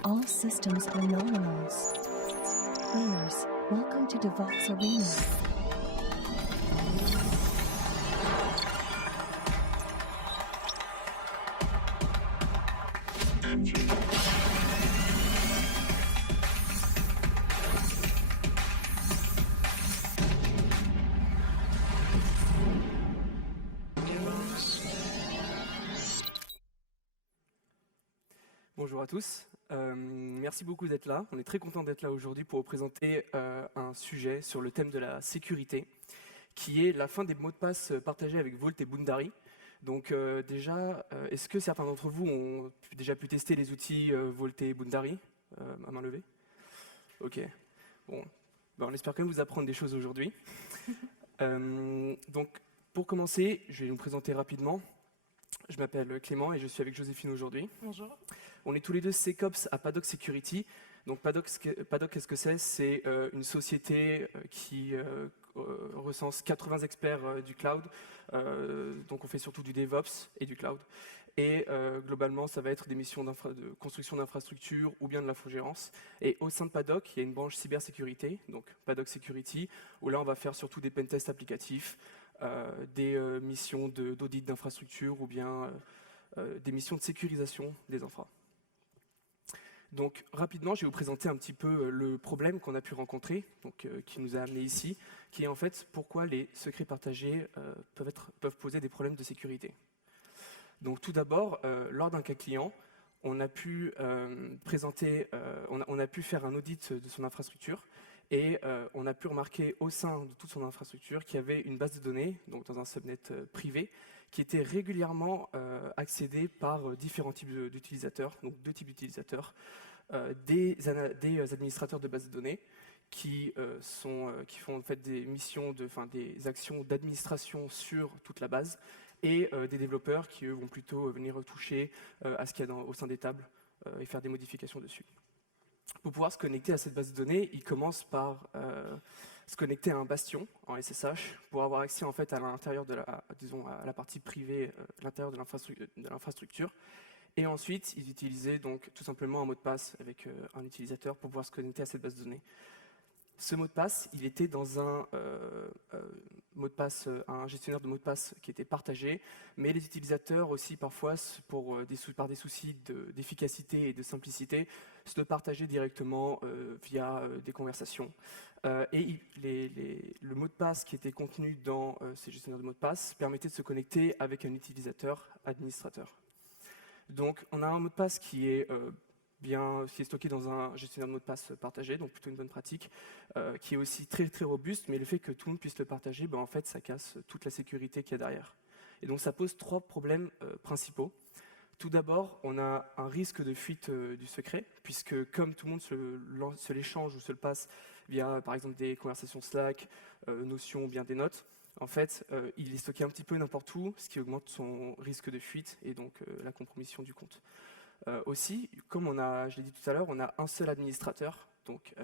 All systems are nominals. Players, welcome to Devox Arena. Bonjour à tous, merci beaucoup d'être là. On est très content d'être là aujourd'hui pour vous présenter un sujet sur le thème de la sécurité, qui est la fin des mots de passe partagés avec Vault et Boundary. Donc déjà, est-ce que certains d'entre vous ont déjà pu tester les outils Vault et Boundary à main levée? Ok, bon, ben, on espère quand même vous apprendre des choses aujourd'hui. Donc pour commencer, je vais nous présenter rapidement. Je m'appelle Clément et je suis avec Joséphine aujourd'hui. Bonjour. On est tous les deux SecOps à Paddock Security. Donc Paddock, qu'est-ce que c'est? C'est une société qui recense 80 experts du cloud. Donc on fait surtout du DevOps et du cloud. Et globalement, ça va être des missions de construction d'infrastructures ou bien de l'infogérance. Et au sein de Paddock, il y a une branche cybersécurité, donc Paddock Security, où là on va faire surtout des pentests applicatifs, des missions d'audit d'infrastructure ou bien des missions de sécurisation des infras. Donc rapidement, je vais vous présenter un petit peu le problème qu'on a pu rencontrer, donc, qui nous a amené ici, qui est en fait pourquoi les secrets partagés peuvent poser des problèmes de sécurité. Donc tout d'abord, lors d'un cas client, on a pu on a pu faire un audit de son infrastructure et on a pu remarquer au sein de toute son infrastructure qu'il y avait une base de données, donc dans un subnet privé, qui était régulièrement accédée par différents types d'utilisateurs, donc deux types d'utilisateurs, des administrateurs de bases de données qui font en fait des missions, des actions d'administration sur toute la base, et des développeurs qui eux vont plutôt venir toucher à ce qu'il y a au sein des tables et faire des modifications dessus. Pour pouvoir se connecter à cette base de données, il commence par se connecter à un bastion en SSH pour avoir accès en fait à l'intérieur de à la partie privée, l'intérieur de l'infrastructure. Et ensuite, ils utilisaient donc tout simplement un mot de passe avec un utilisateur pour pouvoir se connecter à cette base de données. Ce mot de passe, il était dans un un gestionnaire de mots de passe qui était partagé, mais les utilisateurs aussi parfois, par des soucis d'efficacité et de simplicité, se le partageaient directement via des conversations. Et le mot de passe qui était contenu dans ces gestionnaires de mots de passe permettait de se connecter avec un utilisateur administrateur. Donc on a un mot de passe qui est stocké dans un gestionnaire de mots de passe partagé, donc plutôt une bonne pratique, qui est aussi très très robuste, mais le fait que tout le monde puisse le partager, en fait, ça casse toute la sécurité qu'il y a derrière. Et donc ça pose trois problèmes principaux. Tout d'abord, on a un risque de fuite du secret, puisque comme tout le monde se l'échange ou se le passe via, par exemple, des conversations Slack, Notion ou bien des notes, en fait, il est stocké un petit peu n'importe où, ce qui augmente son risque de fuite et donc la compromission du compte. Aussi, comme je l'ai dit tout à l'heure, on a un seul administrateur, donc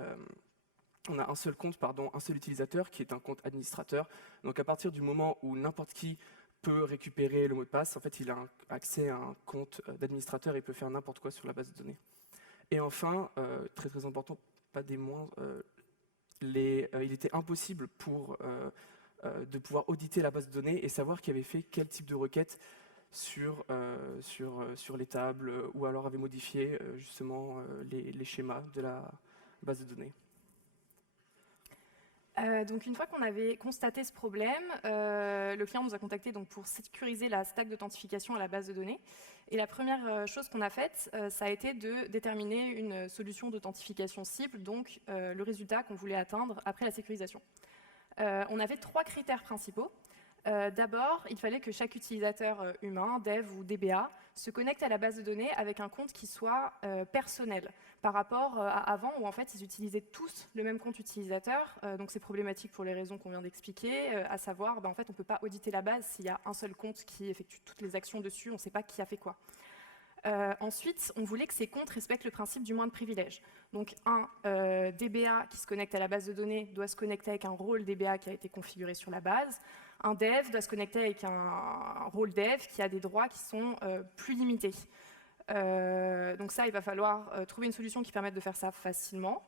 on a un seul compte, un seul utilisateur qui est un compte administrateur. Donc à partir du moment où n'importe qui peut récupérer le mot de passe, en fait il a accès à un compte d'administrateur et peut faire n'importe quoi sur la base de données. Et enfin, très très important, pas des moindres, il était impossible de pouvoir auditer la base de données et savoir qui avait fait quel type de requête sur les tables ou alors avait modifié justement les schémas de la base de données. Donc une fois qu'on avait constaté ce problème, le client nous a contacté donc, pour sécuriser la stack d'authentification à la base de données. Et la première chose qu'on a faite, ça a été de déterminer une solution d'authentification cible, donc le résultat qu'on voulait atteindre après la sécurisation. On avait trois critères principaux. D'abord, il fallait que chaque utilisateur humain, dev ou DBA, se connecte à la base de données avec un compte qui soit personnel, par rapport à avant où en fait ils utilisaient tous le même compte utilisateur. Donc c'est problématique pour les raisons qu'on vient d'expliquer, à savoir, en fait on ne peut pas auditer la base s'il y a un seul compte qui effectue toutes les actions dessus, on ne sait pas qui a fait quoi. Ensuite, on voulait que ces comptes respectent le principe du moindre privilège. Donc un DBA qui se connecte à la base de données doit se connecter avec un rôle DBA qui a été configuré sur la base. Un dev doit se connecter avec un rôle dev qui a des droits qui sont plus limités. Donc ça, il va falloir trouver une solution qui permette de faire ça facilement.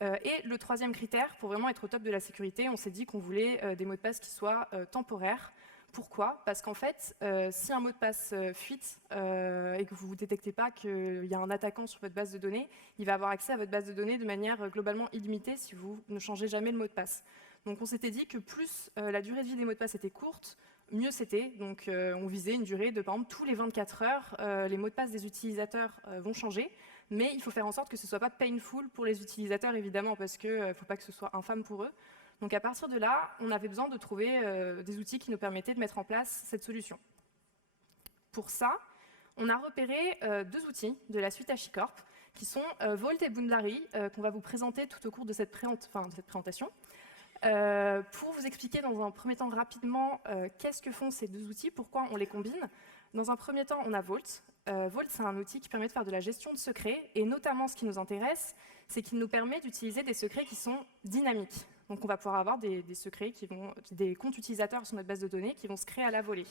Et le troisième critère, pour vraiment être au top de la sécurité, on s'est dit qu'on voulait des mots de passe qui soient temporaires. Pourquoi? Parce qu'en fait, si un mot de passe fuite et que vous ne détectez pas qu'il y a un attaquant sur votre base de données, il va avoir accès à votre base de données de manière globalement illimitée si vous ne changez jamais le mot de passe. Donc on s'était dit que plus la durée de vie des mots de passe était courte, mieux c'était. Donc on visait une durée de, par exemple, tous les 24 heures, les mots de passe des utilisateurs vont changer. Mais il faut faire en sorte que ce ne soit pas painful pour les utilisateurs, évidemment, parce qu'il ne faut pas que ce soit infâme pour eux. Donc à partir de là, on avait besoin de trouver des outils qui nous permettaient de mettre en place cette solution. Pour ça, on a repéré deux outils de la suite HashiCorp, qui sont Vault et Boundary, qu'on va vous présenter tout au cours de cette présentation. Pour vous expliquer dans un premier temps rapidement qu'est-ce que font ces deux outils, pourquoi on les combine. Dans un premier temps, on a Vault. Vault, c'est un outil qui permet de faire de la gestion de secrets, et notamment ce qui nous intéresse, c'est qu'il nous permet d'utiliser des secrets qui sont dynamiques. Donc on va pouvoir avoir des secrets des comptes utilisateurs sur notre base de données qui vont se créer à la volée.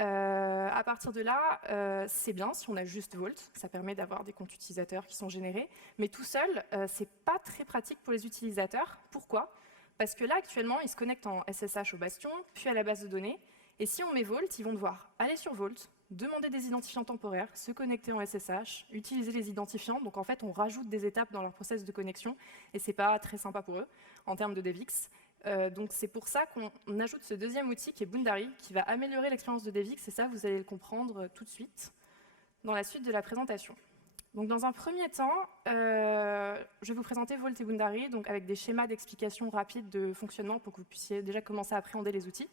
À partir de là, c'est bien si on a juste Vault, ça permet d'avoir des comptes utilisateurs qui sont générés, mais tout seul, c'est pas très pratique pour les utilisateurs. Pourquoi? Parce que là, actuellement, ils se connectent en SSH au bastion, puis à la base de données, et si on met Vault, ils vont devoir aller sur Vault, demander des identifiants temporaires, se connecter en SSH, utiliser les identifiants. Donc en fait, on rajoute des étapes dans leur process de connexion et c'est pas très sympa pour eux en termes de DevX. Donc c'est pour ça qu'on ajoute ce deuxième outil qui est Boundary, qui va améliorer l'expérience de DevX, et ça, vous allez le comprendre tout de suite dans la suite de la présentation. Donc dans un premier temps, je vais vous présenter Vault et Boundary, donc avec des schémas d'explication rapides de fonctionnement pour que vous puissiez déjà commencer à appréhender les outils.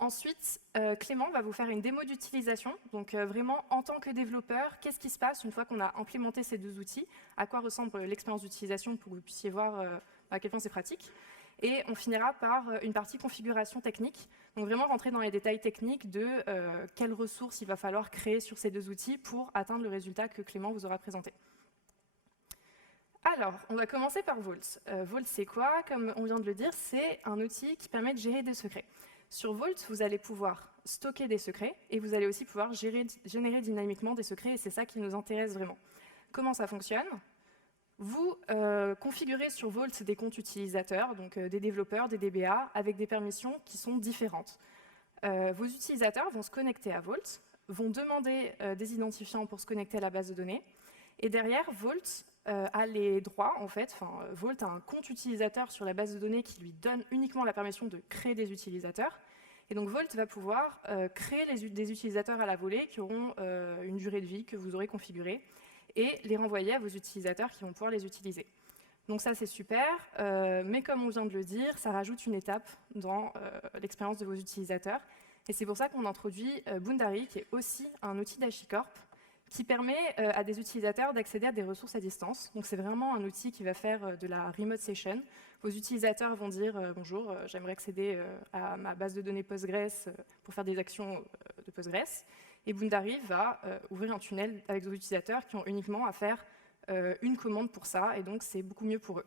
Ensuite, Clément va vous faire une démo d'utilisation, donc vraiment en tant que développeur, qu'est-ce qui se passe une fois qu'on a implémenté ces deux outils, à quoi ressemble l'expérience d'utilisation pour que vous puissiez voir à quel point c'est pratique. Et on finira par une partie configuration technique, donc vraiment rentrer dans les détails techniques de quelles ressources il va falloir créer sur ces deux outils pour atteindre le résultat que Clément vous aura présenté. Alors, on va commencer par Vault. Vault, c'est quoi? Comme on vient de le dire, c'est un outil qui permet de gérer des secrets. Sur Vault, vous allez pouvoir stocker des secrets et vous allez aussi pouvoir générer dynamiquement des secrets, et c'est ça qui nous intéresse vraiment. Comment ça fonctionne? Vous configurez sur Vault des comptes utilisateurs, donc des développeurs, des DBA, avec des permissions qui sont différentes. Vos utilisateurs vont se connecter à Vault, vont demander des identifiants pour se connecter à la base de données, et derrière, Vault a les droits, en fait, Vault a un compte utilisateur sur la base de données qui lui donne uniquement la permission de créer des utilisateurs. Et donc Vault va pouvoir créer des utilisateurs à la volée qui auront une durée de vie que vous aurez configurée et les renvoyer à vos utilisateurs qui vont pouvoir les utiliser. Donc ça, c'est super, mais comme on vient de le dire, ça rajoute une étape dans l'expérience de vos utilisateurs. Et c'est pour ça qu'on introduit Boundary, qui est aussi un outil d'HashiCorp, qui permet à des utilisateurs d'accéder à des ressources à distance. Donc c'est vraiment un outil qui va faire de la remote session. Vos utilisateurs vont dire bonjour, j'aimerais accéder à ma base de données Postgres pour faire des actions de Postgres. Et Boundary va ouvrir un tunnel avec vos utilisateurs qui ont uniquement à faire une commande pour ça, et donc c'est beaucoup mieux pour eux.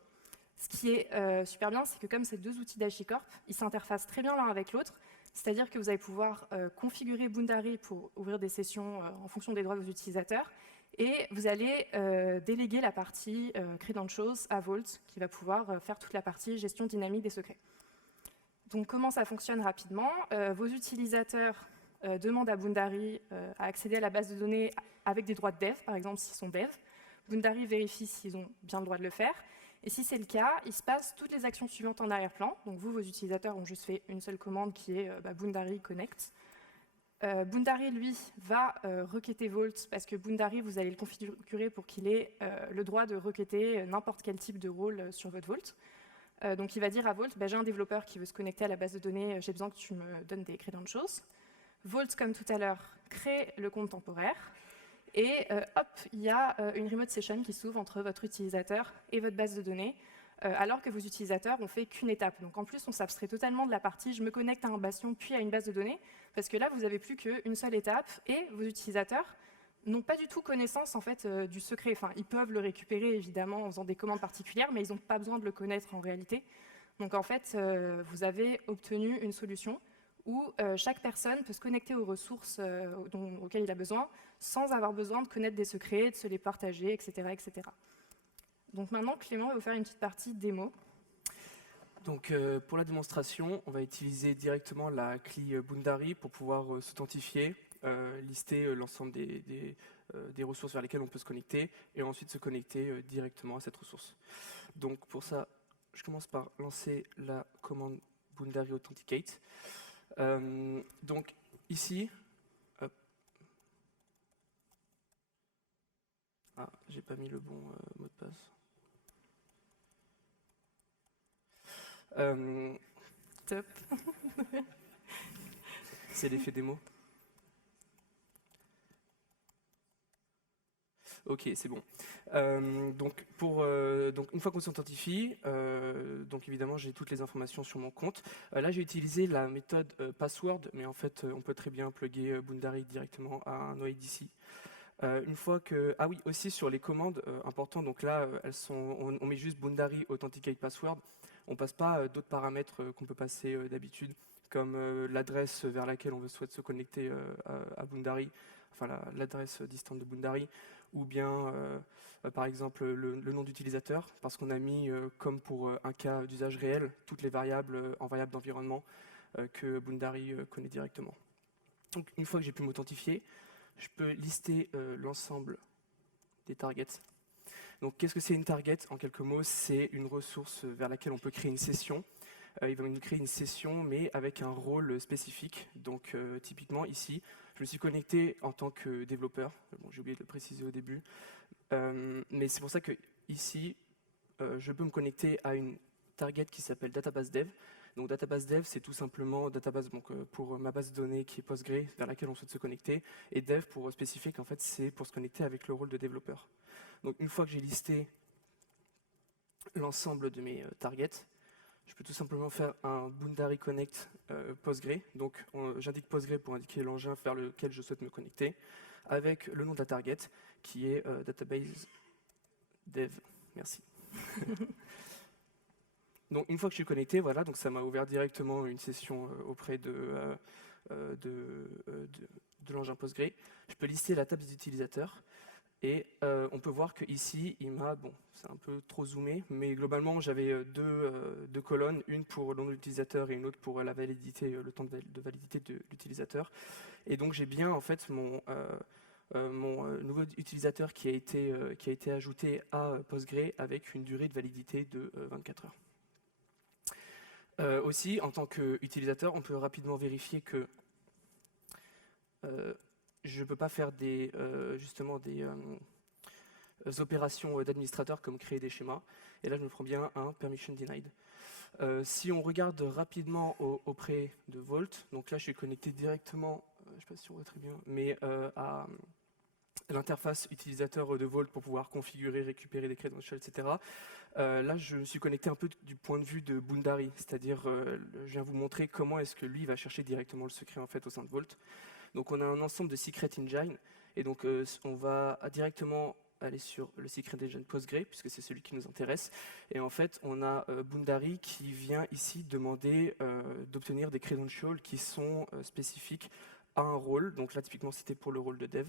Ce qui est super bien, c'est que comme ces deux outils d'HashiCorp, ils s'interfacent très bien l'un avec l'autre. C'est-à-dire que vous allez pouvoir configurer Boundary pour ouvrir des sessions en fonction des droits de vos utilisateurs, et vous allez déléguer la partie Credentials à Vault, qui va pouvoir faire toute la partie gestion dynamique des secrets. Donc comment ça fonctionne rapidement? Vos utilisateurs demandent à Boundary à accéder à la base de données avec des droits de dev, par exemple s'ils sont dev. Boundary vérifie s'ils ont bien le droit de le faire. Et si c'est le cas, il se passe toutes les actions suivantes en arrière-plan. Donc vous, vos utilisateurs, ont juste fait une seule commande qui est Boundary Connect. Boundary, lui, va requêter Vault parce que Boundary, vous allez le configurer pour qu'il ait le droit de requêter n'importe quel type de rôle sur votre Vault. Donc il va dire à Vault, j'ai un développeur qui veut se connecter à la base de données, j'ai besoin que tu me donnes des credentials. Vault, comme tout à l'heure, crée le compte temporaire. Et hop, il y a une remote session qui s'ouvre entre votre utilisateur et votre base de données, alors que vos utilisateurs n'ont fait qu'une étape. Donc en plus, on s'abstrait totalement de la partie « je me connecte à un bastion puis à une base de données », parce que là, vous n'avez plus qu'une seule étape, et vos utilisateurs n'ont pas du tout connaissance en fait, du secret. Enfin, ils peuvent le récupérer évidemment en faisant des commandes particulières, mais ils n'ont pas besoin de le connaître en réalité. Donc en fait, vous avez obtenu une solution où chaque personne peut se connecter aux ressources auxquelles il a besoin, sans avoir besoin de connaître des secrets, de se les partager, etc. etc. Donc maintenant, Clément va vous faire une petite partie démo. Donc pour la démonstration, on va utiliser directement la CLI Boundary pour pouvoir s'authentifier, lister l'ensemble des ressources vers lesquelles on peut se connecter et ensuite se connecter directement à cette ressource. Donc pour ça, je commence par lancer la commande Boundary Authenticate. Donc ici, hop. Ah, j'ai pas mis le bon mot de passe. Top. C'est l'effet démo. Ok, c'est bon. Donc une fois qu'on s'authentifie, donc évidemment j'ai toutes les informations sur mon compte. Là j'ai utilisé la méthode password, mais en fait on peut très bien plugger Boundary directement à un OIDC. Une fois que, ah oui, aussi sur les commandes, important, donc là on met juste Boundary Authenticate Password. On passe pas d'autres paramètres qu'on peut passer d'habitude, comme l'adresse vers laquelle on souhaite se connecter à Boundary, enfin l'adresse distante de Boundary, ou bien par exemple le nom d'utilisateur, parce qu'on a mis, comme pour un cas d'usage réel, toutes les variables en variables d'environnement que Boundary connaît directement. Donc une fois que j'ai pu m'authentifier, je peux lister l'ensemble des targets. Donc qu'est-ce que c'est une target? En quelques mots, c'est une ressource vers laquelle on peut créer une session. Il va nous créer une session, mais avec un rôle spécifique. Donc typiquement ici, je me suis connecté en tant que développeur. Bon, j'ai oublié de le préciser au début. Mais c'est pour ça que ici, je peux me connecter à une target qui s'appelle database dev. Donc database dev, c'est tout simplement database pour ma base de données qui est Postgre, vers laquelle on souhaite se connecter. Et dev, pour spécifique, en fait, c'est pour se connecter avec le rôle de développeur. Donc une fois que j'ai listé l'ensemble de mes targets, je peux tout simplement faire un Boundary Connect Postgre. Donc j'indique Postgre pour indiquer l'engin vers lequel je souhaite me connecter, avec le nom de la target qui est database dev. Merci. Donc une fois que je suis connecté, voilà, donc ça m'a ouvert directement une session auprès de l'engin Postgre. Je peux lister la table des utilisateurs. Et on peut voir qu'ici, il m'a, bon, c'est un peu trop zoomé, mais globalement, j'avais deux colonnes, une pour le nom de l'utilisateur et une autre pour la validité, le temps de validité de l'utilisateur. Et donc, j'ai bien, en fait, mon nouveau utilisateur qui a été ajouté à Postgre avec une durée de validité de 24 heures. Aussi, en tant qu'utilisateur, on peut rapidement vérifier que je ne peux pas faire justement des opérations d'administrateur comme créer des schémas. Et là, je me prends bien un permission denied. Si on regarde rapidement auprès de Vault, donc là, je suis connecté directement, je ne sais pas si on voit très bien, mais à l'interface utilisateur de Vault pour pouvoir configurer, récupérer des credentials, etc. Là, je me suis connecté un peu du point de vue de Boundary, c'est-à-dire, je viens vous montrer comment est-ce que lui va chercher directement le secret en fait au sein de Vault. Donc on a un ensemble de secret engine, et donc on va directement aller sur le secret engine Postgre, puisque c'est celui qui nous intéresse. Et en fait, on a Boundary qui vient ici demander d'obtenir des credentials qui sont spécifiques à un rôle. Donc là, typiquement, c'était pour le rôle de dev.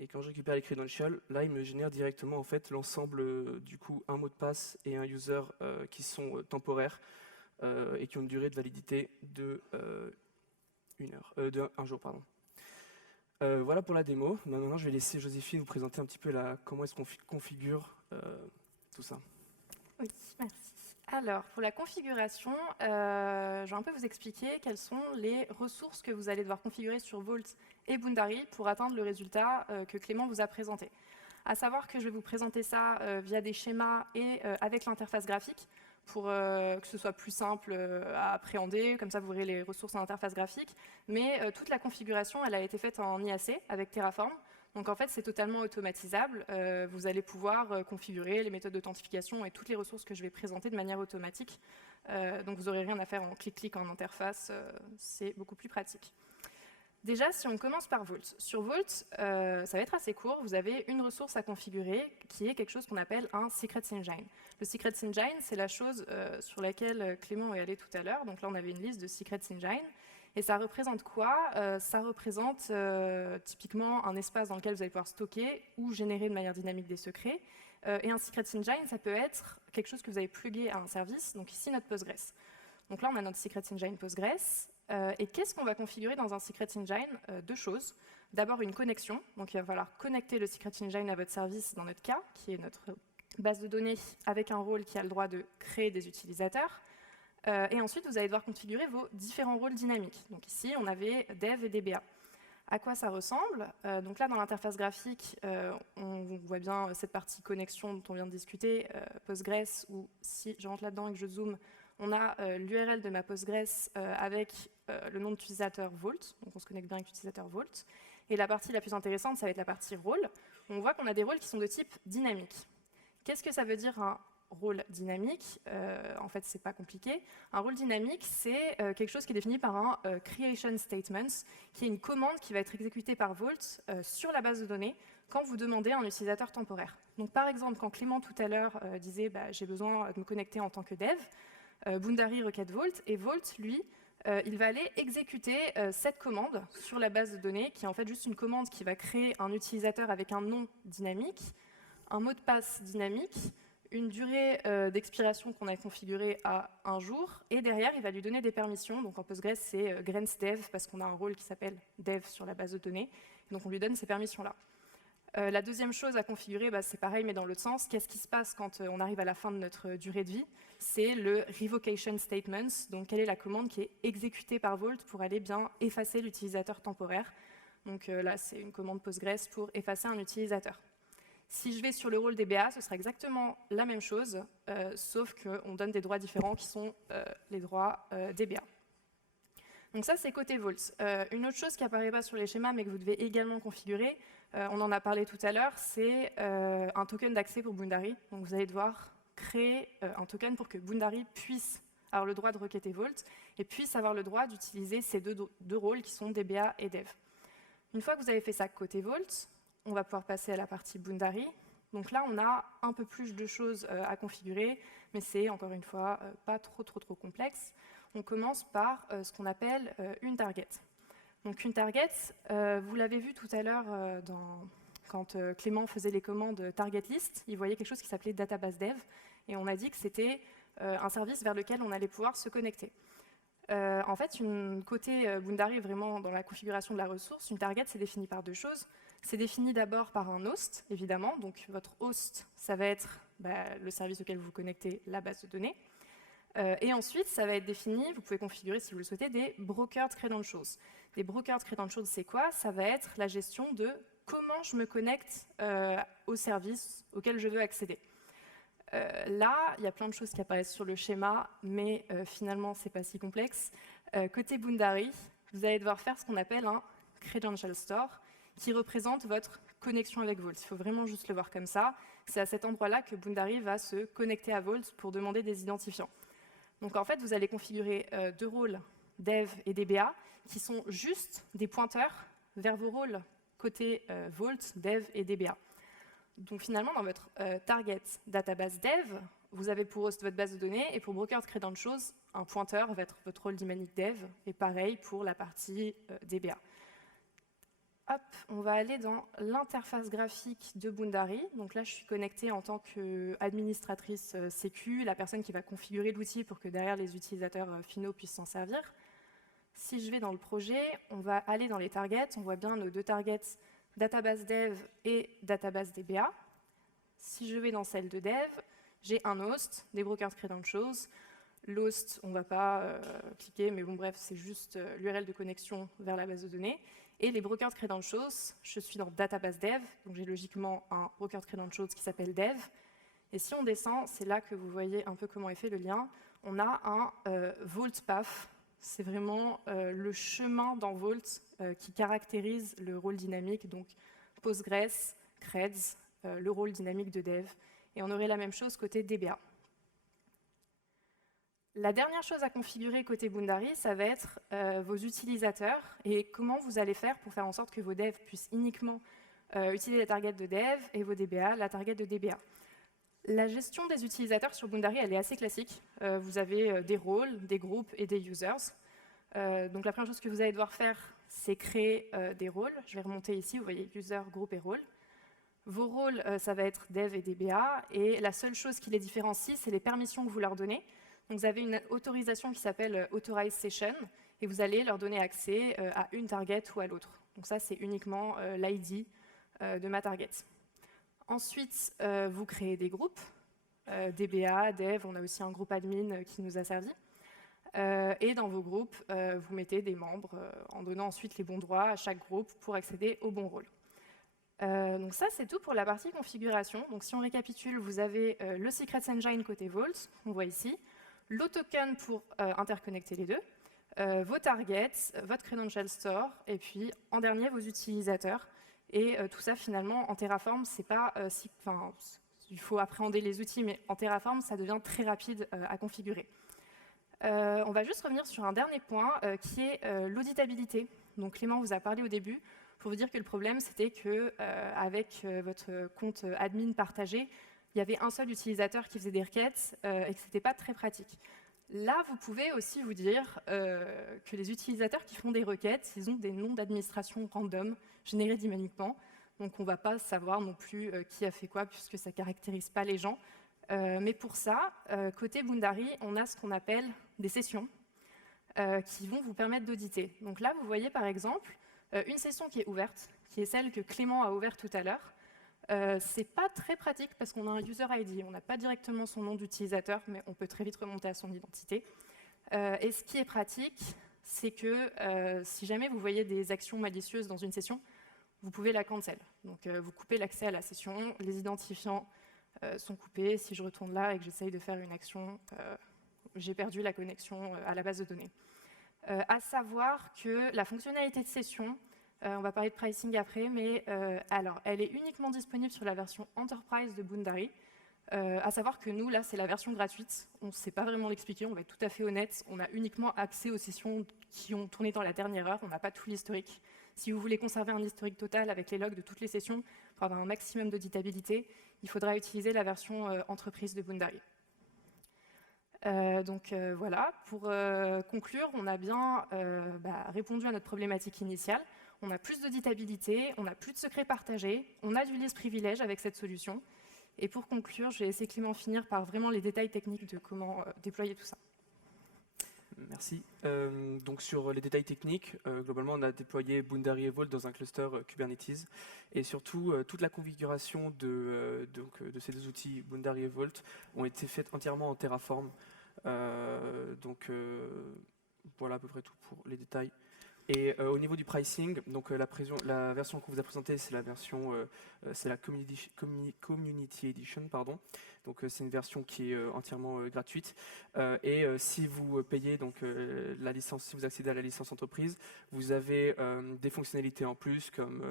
Et quand je récupère les credentials, là, il me génère directement en fait l'ensemble, du coup, un mot de passe et un user qui sont temporaires et qui ont une durée de validité de un jour, pardon. Voilà pour la démo. Maintenant, je vais laisser Joséphine vous présenter un petit peu comment est-ce qu'on configure tout ça. Oui, merci. Alors, pour la configuration, je vais un peu vous expliquer quelles sont les ressources que vous allez devoir configurer sur Vault et Boundary pour atteindre le résultat que Clément vous a présenté. À savoir que je vais vous présenter ça via des schémas et avec l'interface graphique pour que ce soit plus simple à appréhender, comme ça vous verrez les ressources en interface graphique. Mais toute la configuration, elle a été faite en IAC avec Terraform. Donc en fait, c'est totalement automatisable. Vous allez pouvoir configurer les méthodes d'authentification et toutes les ressources que je vais présenter de manière automatique. Donc vous n'aurez rien à faire en clic-clic en interface, c'est beaucoup plus pratique. Déjà, si on commence par Vault. Sur Vault, ça va être assez court. Vous avez une ressource à configurer qui est quelque chose qu'on appelle un Secrets Engine. Le Secrets Engine, c'est la chose sur laquelle Clément est allé tout à l'heure. Donc là, on avait une liste de Secrets Engine. Et ça représente quoi? Ça représente typiquement un espace dans lequel vous allez pouvoir stocker ou générer de manière dynamique des secrets. Et un Secrets Engine, ça peut être quelque chose que vous avez plugué à un service. Donc ici, notre Postgres. Donc là, on a notre Secrets Engine Postgres. Et qu'est-ce qu'on va configurer dans un Secrets Engine? Deux choses. D'abord, une connexion. Donc il va falloir connecter le Secrets Engine à votre service, dans notre cas, qui est notre base de données avec un rôle qui a le droit de créer des utilisateurs. Et ensuite, vous allez devoir configurer vos différents rôles dynamiques. Donc ici, on avait dev et DBA. À quoi ça ressemble? Donc là, dans l'interface graphique, on voit bien cette partie connexion dont on vient de discuter, Postgres, où si je rentre là-dedans et que je zoome, on a l'URL de ma Postgres avec le nom d'utilisateur Vault, donc on se connecte bien avec l'utilisateur Vault. Et la partie la plus intéressante, ça va être la partie rôle. On voit qu'on a des rôles qui sont de type dynamique. Qu'est-ce que ça veut dire un rôle dynamique? En fait, c'est pas compliqué. Un rôle dynamique, c'est quelque chose qui est défini par un creation statement, qui est une commande qui va être exécutée par Vault sur la base de données quand vous demandez un utilisateur temporaire. Donc, par exemple, quand Clément tout à l'heure disait j'ai besoin de me connecter en tant que dev, Boundary requête Vault, et Vault, lui, il va aller exécuter cette commande sur la base de données, qui est en fait juste une commande qui va créer un utilisateur avec un nom dynamique, un mot de passe dynamique, une durée d'expiration qu'on a configurée à 1 jour, et derrière, il va lui donner des permissions. Donc en Postgres, c'est grants_dev, parce qu'on a un rôle qui s'appelle dev sur la base de données, donc on lui donne ces permissions-là. La deuxième chose à configurer, c'est pareil, mais dans l'autre sens. Qu'est-ce qui se passe quand on arrive à la fin de notre durée de vie? C'est le revocation statements, donc quelle est la commande qui est exécutée par Vault pour aller bien effacer l'utilisateur temporaire. Donc là, c'est une commande Postgres pour effacer un utilisateur. Si je vais sur le rôle DBA, ce sera exactement la même chose, sauf qu'on donne des droits différents qui sont les droits DBA. Donc ça, c'est côté Vault. Une autre chose qui n'apparaît pas sur les schémas, mais que vous devez également configurer, on en a parlé tout à l'heure, c'est un token d'accès pour Boundary. Donc vous allez devoir créer un token pour que Boundary puisse avoir le droit de requêter Vault et puisse avoir le droit d'utiliser ces deux rôles qui sont DBA et Dev. Une fois que vous avez fait ça côté Vault, on va pouvoir passer à la partie Boundary. Donc là, on a un peu plus de choses à configurer, mais c'est, encore une fois, pas trop complexe. On commence par ce qu'on appelle une target. Donc une target, vous l'avez vu tout à l'heure quand Clément faisait les commandes target list, il voyait quelque chose qui s'appelait database dev, et on a dit que c'était un service vers lequel on allait pouvoir se connecter. En fait, côté Boundary, vraiment dans la configuration de la ressource, une target, c'est défini par deux choses. C'est défini d'abord par un host, évidemment. Donc votre host, ça va être le service auquel vous vous connectez, la base de données. Et ensuite, ça va être défini, vous pouvez configurer, si vous le souhaitez, des brokered credentials. Des brokered credentials, c'est quoi? Ça va être la gestion de comment je me connecte au service auquel je veux accéder. Là, il y a plein de choses qui apparaissent sur le schéma, mais finalement, ce n'est pas si complexe. Côté Boundary, vous allez devoir faire ce qu'on appelle un credential store, qui représente votre connexion avec Vault. Il faut vraiment juste le voir comme ça. C'est à cet endroit-là que Boundary va se connecter à Vault pour demander des identifiants. Donc en fait, vous allez configurer deux rôles dev et DBA qui sont juste des pointeurs vers vos rôles côté Vault, dev et DBA. Donc finalement, dans votre target database dev, vous avez pour host votre base de données et pour brokered credentials, un pointeur vers votre rôle dynamique dev, et pareil pour la partie DBA. Hop, on va aller dans l'interface graphique de Boundary. Donc là, je suis connectée en tant qu'administratrice sécu, la personne qui va configurer l'outil pour que derrière les utilisateurs finaux puissent s'en servir. Si je vais dans le projet, on va aller dans les targets. On voit bien nos deux targets, database dev et database DBA. Si je vais dans celle de dev, j'ai un host, des brokered credentials. L'host, on ne va pas cliquer, mais bon, bref, c'est juste l'URL de connexion vers la base de données. Et les brokered credentials, je suis dans database dev, donc j'ai logiquement un brokered credentials qui s'appelle dev. Et si on descend, c'est là que vous voyez un peu comment est fait le lien. On a un Vault Path. C'est vraiment le chemin dans Vault qui caractérise le rôle dynamique, donc Postgres, Creds, le rôle dynamique de dev. Et on aurait la même chose côté DBA. La dernière chose à configurer côté Boundary, ça va être vos utilisateurs et comment vous allez faire pour faire en sorte que vos devs puissent uniquement utiliser la target de dev et vos DBA, la target de DBA. La gestion des utilisateurs sur Boundary, elle est assez classique. Vous avez des rôles, des groupes et des users. Donc la première chose que vous allez devoir faire, c'est créer des rôles. Je vais remonter ici, vous voyez user, groupe et rôle. Vos rôles, ça va être dev et DBA, et la seule chose qui les différencie, c'est les permissions que vous leur donnez. Donc vous avez une autorisation qui s'appelle Authorize Session, et vous allez leur donner accès à une target ou à l'autre. Donc ça, c'est uniquement l'ID de ma target. Ensuite, vous créez des groupes, DBA, dev, on a aussi un groupe admin qui nous a servi. Et dans vos groupes, vous mettez des membres en donnant ensuite les bons droits à chaque groupe pour accéder au bon rôle. Donc ça, c'est tout pour la partie configuration. Donc si on récapitule, vous avez le Secrets Engine côté Vault, qu'on voit ici, l'autoken pour interconnecter les deux, vos targets, votre credential store, et puis en dernier, vos utilisateurs. Et tout ça, finalement, en Terraform, c'est pas il faut appréhender les outils, mais en Terraform, ça devient très rapide à configurer. On va juste revenir sur un dernier point qui est l'auditabilité. Donc Clément vous a parlé au début pour vous dire que le problème c'était que avec votre compte admin partagé, il y avait un seul utilisateur qui faisait des requêtes et que c'était pas très pratique. Là, vous pouvez aussi vous dire que les utilisateurs qui font des requêtes, ils ont des noms d'administration random générés dynamiquement. Donc on ne va pas savoir non plus qui a fait quoi puisque ça ne caractérise pas les gens. Mais pour ça, côté Boundary, on a ce qu'on appelle des sessions qui vont vous permettre d'auditer. Donc là, vous voyez par exemple une session qui est ouverte, qui est celle que Clément a ouverte tout à l'heure. C'est pas très pratique parce qu'on a un user ID, on n'a pas directement son nom d'utilisateur, mais on peut très vite remonter à son identité. Et ce qui est pratique, c'est que si jamais vous voyez des actions malicieuses dans une session, vous pouvez la cancel. Donc vous coupez l'accès à la session, les identifiants sont coupés. Si je retourne là et que j'essaye de faire une action, j'ai perdu la connexion à la base de données. À savoir que la fonctionnalité de session, on va parler de pricing après, mais alors, elle est uniquement disponible sur la version Enterprise de Boundary. À savoir que nous, là, c'est la version gratuite. On ne sait pas vraiment l'expliquer, on va être tout à fait honnête. On a uniquement accès aux sessions qui ont tourné dans la dernière heure, on n'a pas tout l'historique. Si vous voulez conserver un historique total avec les logs de toutes les sessions, pour avoir un maximum d'auditabilité, il faudra utiliser la version entreprise de Boundary. Voilà, pour conclure, on a bien répondu à notre problématique initiale. On a plus d'auditabilité, on n'a plus de secrets partagés, on a du list privilège avec cette solution. Et pour conclure, je vais laisser Clément finir par vraiment les détails techniques de comment déployer tout ça. Merci. Donc sur les détails techniques, globalement on a déployé Boundary et Vault dans un cluster Kubernetes et surtout toute la configuration de ces deux outils Boundary et Vault ont été faites entièrement en Terraform. Voilà à peu près tout pour les détails. Et au niveau du pricing, donc la version qu'on vous a présentée, c'est la version, c'est la Community Edition, pardon. Donc c'est une version qui est entièrement gratuite. Si vous payez donc la licence, si vous accédez à la licence entreprise, vous avez des fonctionnalités en plus, comme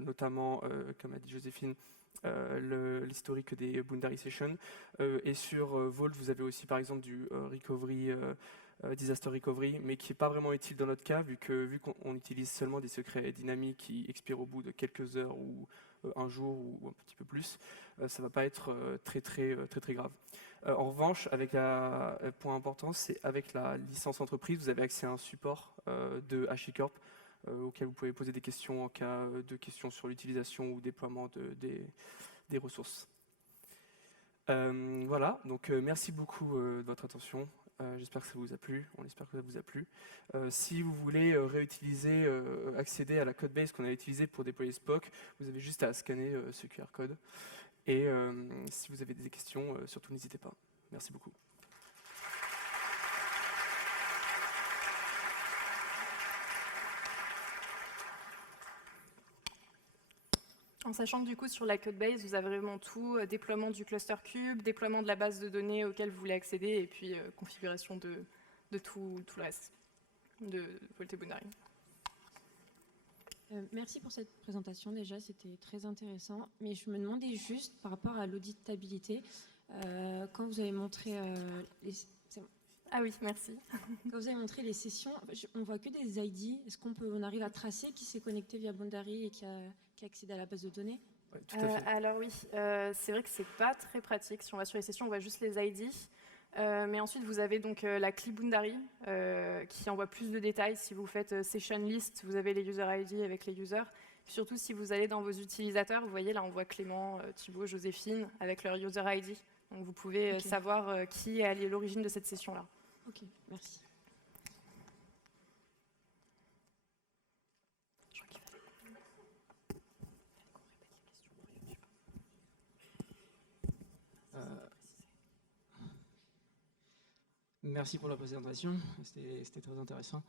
notamment, comme a dit Joséphine, l'historique des Boundary Sessions. Et sur Vault, vous avez aussi par exemple du recovery. Disaster recovery, mais qui n'est pas vraiment utile dans notre cas, vu qu'on utilise seulement des secrets dynamiques qui expirent au bout de quelques heures ou un jour ou un petit peu plus, ça ne va pas être très grave. En revanche, avec point important, c'est avec la licence entreprise, vous avez accès à un support de HashiCorp auquel vous pouvez poser des questions en cas de questions sur l'utilisation ou déploiement des ressources. Voilà, donc merci beaucoup de votre attention. J'espère que ça vous a plu, on espère que ça vous a plu. Si vous voulez réutiliser, accéder à la codebase qu'on a utilisée pour déployer Spock, vous avez juste à scanner ce QR code. Et si vous avez des questions, surtout n'hésitez pas. Merci beaucoup. En sachant que du coup sur la codebase, vous avez vraiment tout, déploiement du cluster cube, déploiement de la base de données auquel vous voulez accéder, et puis configuration de tout le reste de Vault et Boundary. Merci pour cette présentation déjà, c'était très intéressant. Mais je me demandais juste par rapport à l'auditabilité, quand vous avez montré Ah oui, merci. Quand vous avez montré les sessions, on voit que des ID. Est-ce on arrive à tracer qui s'est connecté via Boundary et qui a accédé à la base de données? Ouais, tout à fait. Alors oui, c'est vrai que c'est pas très pratique. Si on va sur les sessions, on voit juste les ID. Mais ensuite, vous avez donc la clip Boundary qui envoie plus de détails. Si vous faites session list, vous avez les user ID avec les users. Puis surtout, si vous allez dans vos utilisateurs, vous voyez là, on voit Clément, Thibaut, Joséphine avec leur user ID. Donc vous pouvez savoir qui est à l'origine de cette session-là. Ok, merci. Merci pour la présentation, c'était très intéressant.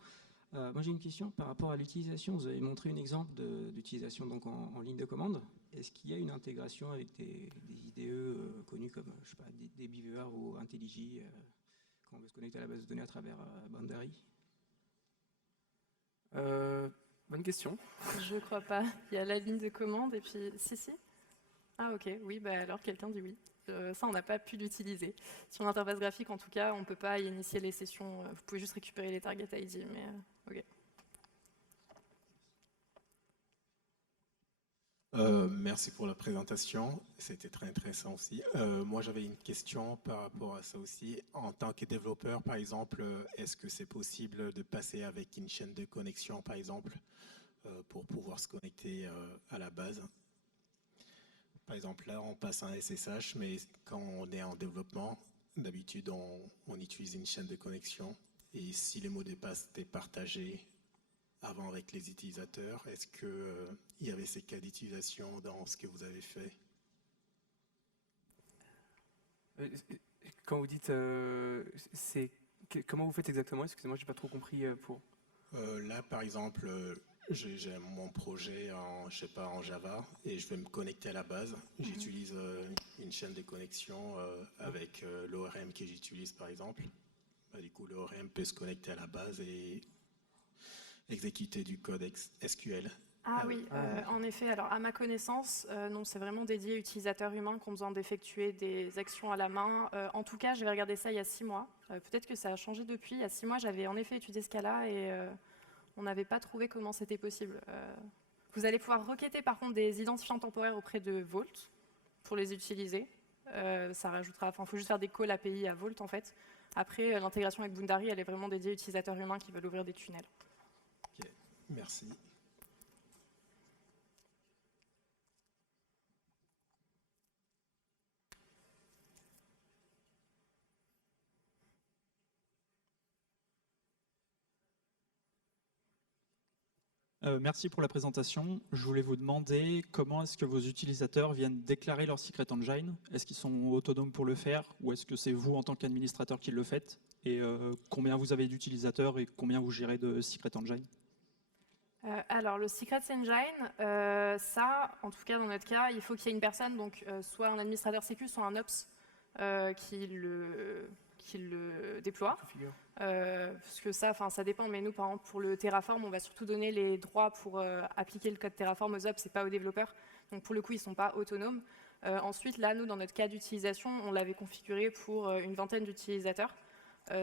Moi j'ai une question par rapport à l'utilisation. Vous avez montré un exemple d'utilisation donc en ligne de commande. Est-ce qu'il y a une intégration avec des IDE connus comme je sais pas, des Beaver ou IntelliJ quand on veut se connecter à la base de données à travers Boundary? Bonne question. Je crois pas. Il y a la ligne de commande et puis... Si. Ah ok, oui, bah alors quelqu'un dit oui. Ça, on n'a pas pu l'utiliser. Sur l'interface graphique, en tout cas, on ne peut pas y initier les sessions. Vous pouvez juste récupérer les target ID, mais ok. Merci pour la présentation, c'était très intéressant aussi. Moi j'avais une question par rapport à ça aussi. En tant que développeur par exemple, est-ce que c'est possible de passer avec une chaîne de connexion par exemple pour pouvoir se connecter à la base? Par exemple là on passe un SSH, mais quand on est en développement, d'habitude on utilise une chaîne de connexion et si les mots de passe étaient partagés avant avec les utilisateurs, est-ce qu'il y avait ces cas d'utilisation dans ce que vous avez fait? Quand vous dites, comment vous faites exactement? Excusez-moi, j'ai pas trop compris pour. Là, par exemple, j'ai mon projet je sais pas, en Java et je vais me connecter à la base. J'utilise une chaîne de connexion avec l'ORM que j'utilise par exemple. Du coup, l'ORM peut se connecter à la base et exécuter du code SQL. Oui, en effet. Alors, à ma connaissance, non, c'est vraiment dédié aux utilisateurs humains qui ont besoin d'effectuer des actions à la main. En tout cas, j'avais regardé ça il y a 6 mois. Peut-être que ça a changé depuis. Il y a 6 mois, j'avais en effet étudié ce cas-là et on n'avait pas trouvé comment c'était possible. Vous allez pouvoir requêter par contre des identifiants temporaires auprès de Vault pour les utiliser. Ça rajoutera, il faut juste faire des calls API à Vault en fait. Après, l'intégration avec Boundary, elle est vraiment dédiée aux utilisateurs humains qui veulent ouvrir des tunnels. Ok, merci. Merci pour la présentation. Je voulais vous demander comment est-ce que vos utilisateurs viennent déclarer leur Secret Engine. Est-ce qu'ils sont autonomes pour le faire ou est-ce que c'est vous en tant qu'administrateur qui le faites? Et combien vous avez d'utilisateurs et combien vous gérez de Secret Engine? Alors, le Secret Engine, ça, en tout cas dans notre cas, il faut qu'il y ait une personne, donc soit un administrateur sécu, soit un Ops qui le déploie. Parce que ça dépend, mais nous, par exemple, pour le Terraform, on va surtout donner les droits pour appliquer le code Terraform aux Ops et pas aux développeurs. Donc pour le coup, ils ne sont pas autonomes. Ensuite, là, nous, dans notre cas d'utilisation, on l'avait configuré pour une vingtaine d'utilisateurs,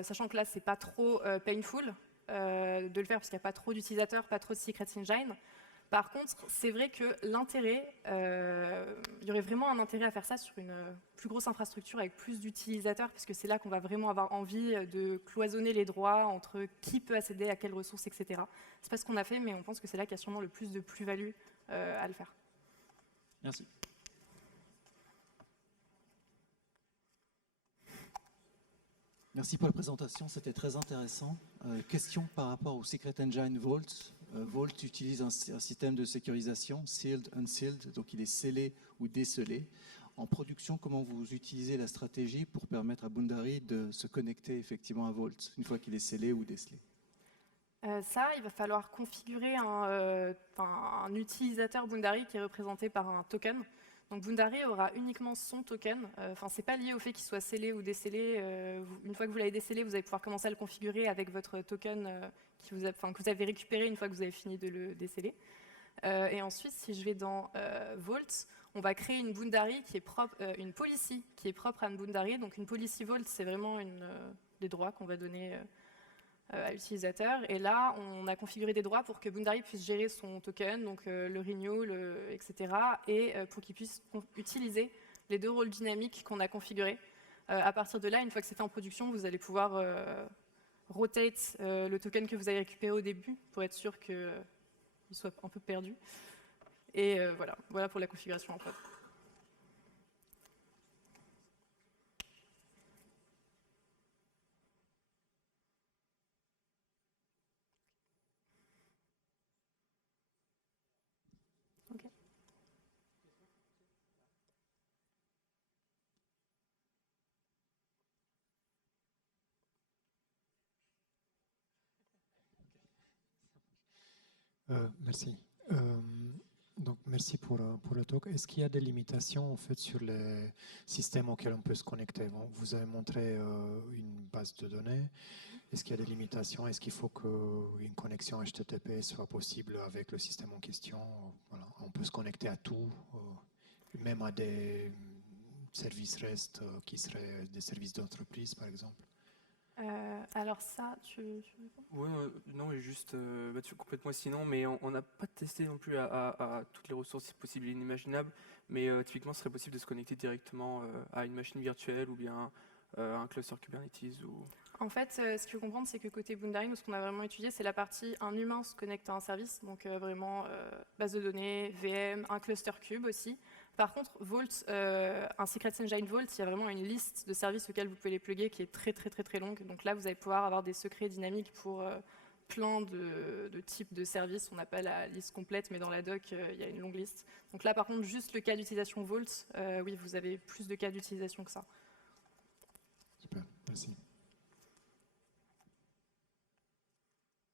sachant que là, c'est pas trop painful de le faire parce qu'il n'y a pas trop d'utilisateurs, pas trop de Secret Engine. Par contre, c'est vrai que l'intérêt, il y aurait vraiment un intérêt à faire ça sur une plus grosse infrastructure avec plus d'utilisateurs, puisque c'est là qu'on va vraiment avoir envie de cloisonner les droits entre qui peut accéder à quelles ressources, etc. C'est pas ce qu'on a fait, mais on pense que c'est là qu'il y a sûrement le plus de plus-value à le faire. Merci. Merci pour la présentation, c'était très intéressant. Question par rapport au Secret Engine Vault. Vault utilise un système de sécurisation, sealed, unsealed, donc il est scellé ou décelé. En production, comment vous utilisez la stratégie pour permettre à Boundary de se connecter effectivement à Vault, une fois qu'il est scellé ou décelé? Ça, il va falloir configurer un utilisateur Boundary qui est représenté par un token. Donc Boundary aura uniquement son token. C'est pas lié au fait qu'il soit scellé ou décellé. Une fois que vous l'avez décellé, vous allez pouvoir commencer à le configurer avec votre token que vous avez récupéré une fois que vous avez fini de le déceller. Et ensuite, si je vais dans Vault, on va créer une Boundary qui est propre, une policy qui est propre à une Boundary. Donc une policy Vault, c'est vraiment une des droits qu'on va donner à l'utilisateur. Et là, on a configuré des droits pour que Boundary puisse gérer son token, donc le renew, etc. Et pour qu'il puisse utiliser les 2 rôles dynamiques qu'on a configurés. À partir de là, une fois que c'est fait en production, vous allez pouvoir rotate le token que vous avez récupéré au début pour être sûr qu'il soit un peu perdu. Et voilà pour la configuration en fait. Ok. Merci. Donc, merci pour le talk. Est-ce qu'il y a des limitations en fait sur les systèmes auxquels on peut se connecter? Bon, vous avez montré une base de données. Est-ce qu'il y a des limitations? Est-ce qu'il faut qu'une connexion HTTP soit possible avec le système en question? Voilà. On peut se connecter à tout, même à des services REST qui seraient des services d'entreprise, par exemple. Alors ça, tu Oui, non, et juste complètement sinon, mais on n'a pas testé non plus à toutes les ressources possibles et inimaginables, mais typiquement, ce serait possible de se connecter directement à une machine virtuelle ou bien un cluster Kubernetes. En fait, ce qu'il faut comprendre, c'est que côté Boundary, nous, ce qu'on a vraiment étudié, c'est la partie un humain se connecte à un service, donc vraiment base de données, VM, un cluster cube aussi. Par contre, Vault, un Secrets Engine Vault, il y a vraiment une liste de services auxquels vous pouvez les plugger qui est très longue. Donc là, vous allez pouvoir avoir des secrets dynamiques pour plein de types de services. On n'a pas la liste complète, mais dans la doc, il y a une longue liste. Donc là, par contre, juste le cas d'utilisation Vault, oui, vous avez plus de cas d'utilisation que ça. Super, merci.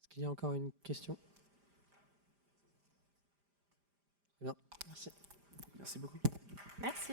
Est-ce qu'il y a encore une question? Très bien, merci. Merci beaucoup. Merci.